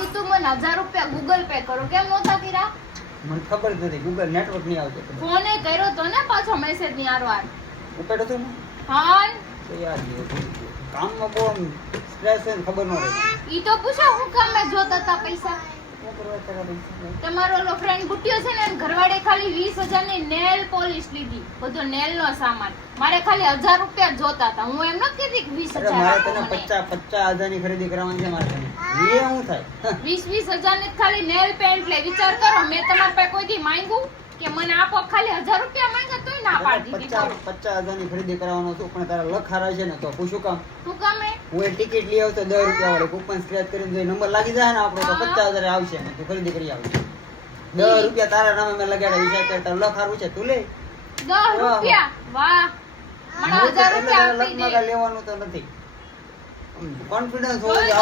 કીધું તું મને 1000 રૂપિયા ગૂગલ પે કરો, કેમ નહોતા કર્યા? મને ખબર જ નથી, ગૂગલ નેટવર્ક નહીં આવતું. ફોને કર્યો તો ને પાછો મેસેજ ની આરવાર. ઉપાડ્યો તો ને? હા તો યાદ નહીં. કામમાં બહુ સ્ટ્રેસ છે ને ખબર ન રહે. ઈ તો પૂછો હું કામ મેં જોતા હતા પૈસા. શું કરવા તારા પૈસા? તમારો ઓલો ફ્રેન્ડ ગુટ્યો છે ને, ઘરવાળે ખાલી 20,000 ની નેલ પોલિશ લીધી, બધો નેલ નો સામાન. મારે ખાલી 1000 રૂપિયા જોતા હતા. હું એમ નથી કહેતી કે 20,000 મારે તને આપો મને. 50,000 ની ખરીદી કરવાની છે મારે તને. એ શું થાય? 20,000 ની ખાલી નેલ પેન્ટ લે. વિચાર કરો, મેં તમારા પાસે કોઈ દી માંગ્યું કે મને આપો? ખાલી 1000 રૂપિયા માંગ્યા તોય ના પાડી દીધી. 50,000 ની ખરીદી કરવાનો છું, પણ તારા લખારા છે ને તો પૂછું કામ? શું કામે? હું એ ટિકિટ લઈ આવતો 10 રૂપિયા વાળી કૂપન સ્ક્રેચ કરીને જો નંબર લાગી જાય ને આપણો તો 50,000 આવશે ને તું ખરીદી કરી આવજે. 10 રૂપિયા તારા નામે મેં લગાડ્યા, વિચાર કર તારું લખારું છે તું લે. 10 રૂપિયા? વાહ, મને 1000 રૂપિયા આપી દે. લેવાનું તો નથી, કોન્ફિડન્સ હોવો તોય જોઈએ.